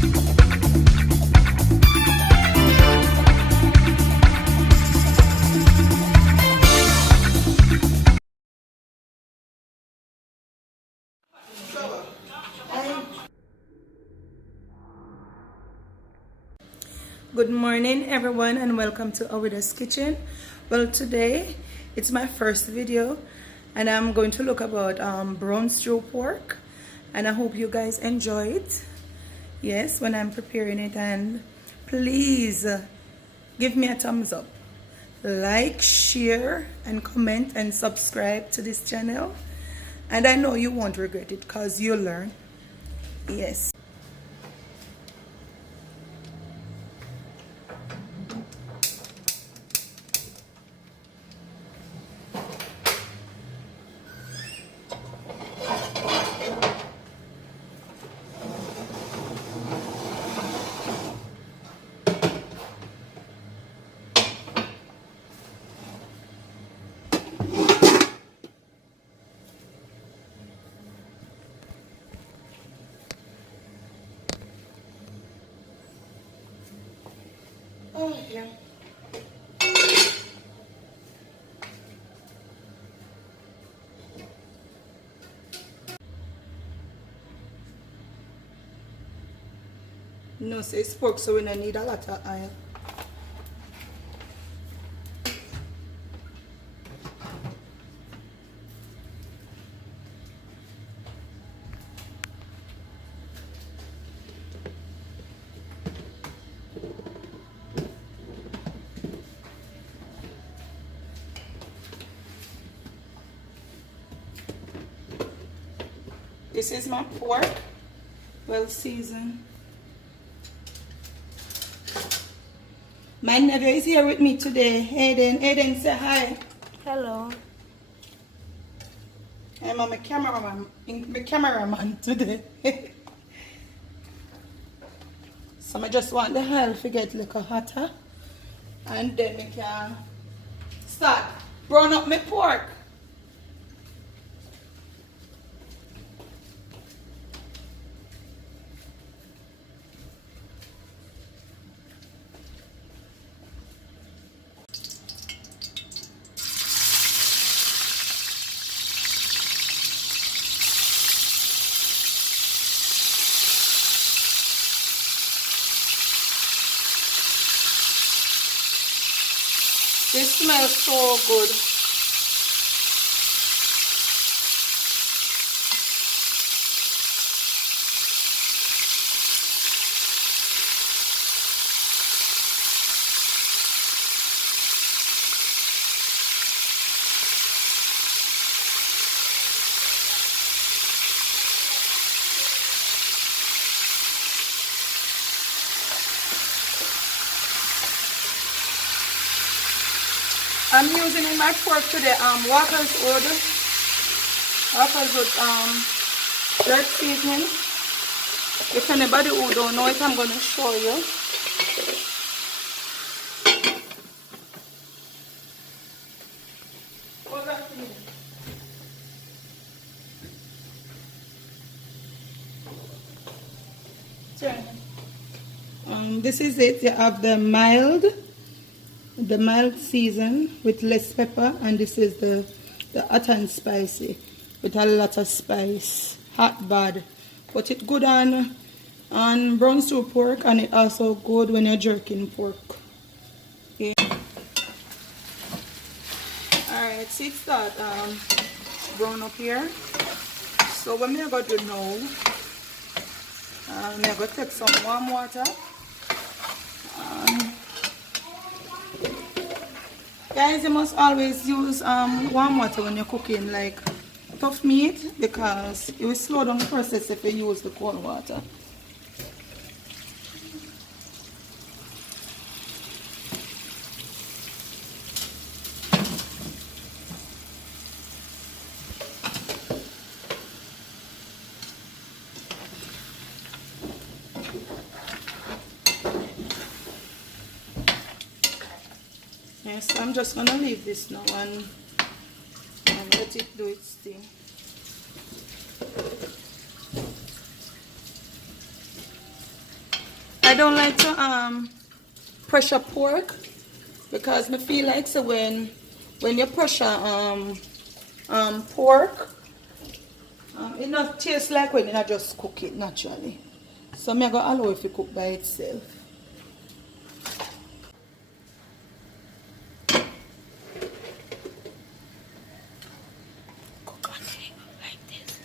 Good morning everyone and welcome to Awida's Kitchen. Well, today it's my first video and I'm going to look about brown stew pork, and I hope you guys enjoy it, yes, when I'm preparing it. And please give me a thumbs up, like, share and comment and subscribe to this channel, and I know you won't regret it because you'll learn. Yes. Oh yeah. No, say it's pork, so we don't need a lot of oil. This is my pork, well seasoned. My nephew is here with me today. Aiden, say hi. Hello. I'm my cameraman today. So I just want the oil to get a little hotter, and then we can start brown up my pork. This smells so good. I'm using in my pork today Walker's Wood red seasoning. If anybody who don't know it, I'm going to show you. This is it. You have the mild season with less pepper, and this is the hot and spicy with a lot of spice. Hot bad, but it's good on brown stew pork, and it also good when you're jerking pork. Yeah. Alright, see it start brown up here. So what I'm going to do now, I'm going to take some warm water. Guys, you must always use warm water when you're cooking like tough meat, because it will slow down the process if you use the cold water. Yes, I'm just gonna leave this now and let it do its thing. I don't like to pressure pork because I feel like so when you pressure pork, it not taste like when you just cook it naturally. So I'm going to allow it to cook by itself. Cook like this.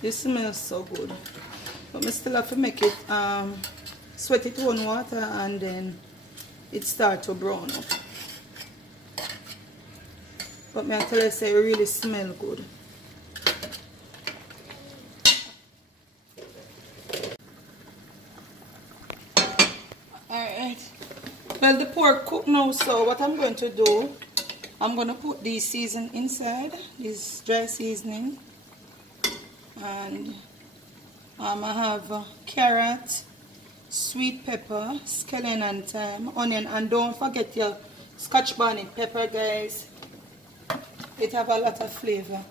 This smells so good. But I still have to make it sweat it on water and then it start to brown up. But I tell you, say it really smell good. Alright. Well, the pork cooked now, so what I'm going to do, I'm going to put the season inside, this dry seasoning. And I have carrot, sweet pepper, scallion and thyme, onion, and don't forget your scotch bonnet pepper, guys. It have a lot of flavor.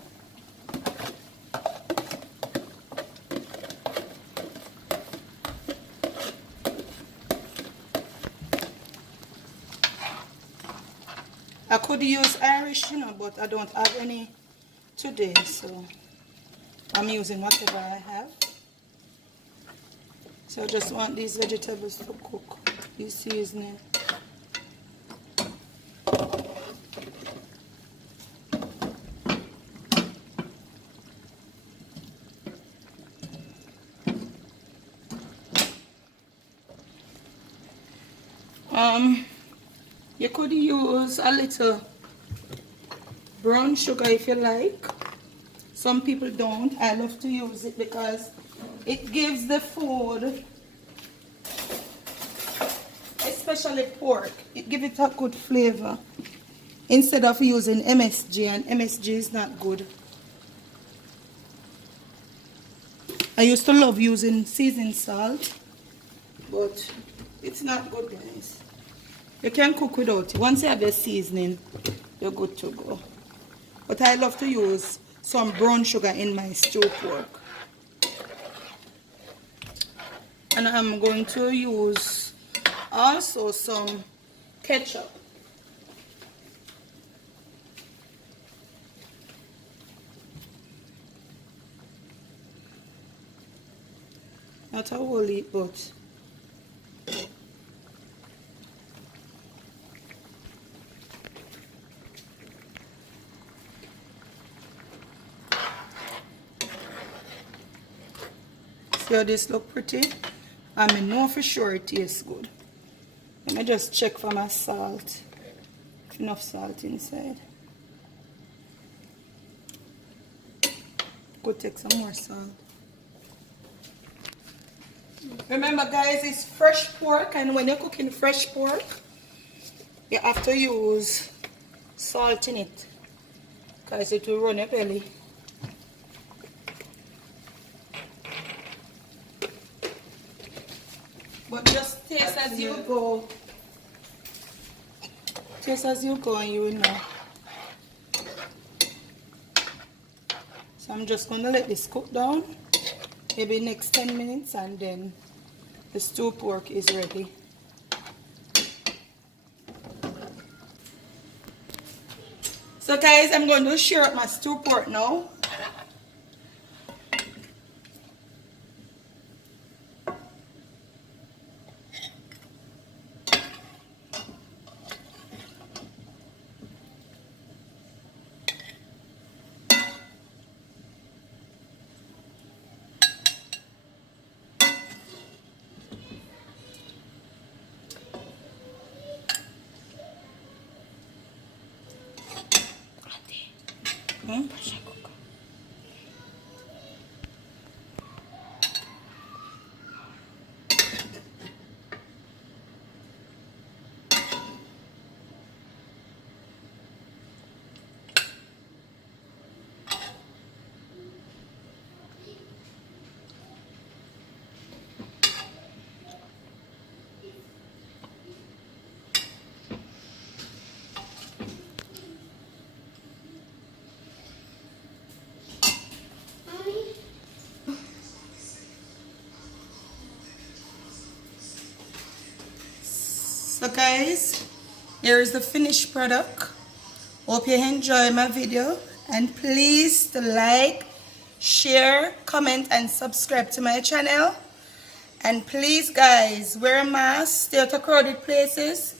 I could use Irish, you know, but I don't have any today, so I'm using whatever I have. So I just want these vegetables to cook, this seasoning. You could use a little brown sugar if you like. Some people don't. I love to use it because it gives the food, especially pork, it gives it a good flavor instead of using MSG, and MSG is not good. I used to love using seasoned salt, but it's not good, guys. You can cook without it. Once you have your seasoning, you're good to go. But I love to use some brown sugar in my stew pork. And I'm going to use also some ketchup. Not a whole heap, but see how this look pretty? I know for sure it tastes good. Let me just check for my salt. Enough salt inside. Go take some more salt. Remember, guys, it's fresh pork, and when you're cooking fresh pork, you have to use salt in it because it will run your belly. But just taste as you go. Taste as you go and you will know. So I'm just going to let this cook down. Maybe next 10 minutes and then the stew pork is ready. So guys, I'm going to share up my stew pork now. So guys, here is the finished product. Hope you enjoy my video, and please to like, share, comment and subscribe to my channel. And please guys, wear a mask, stay out of crowded places,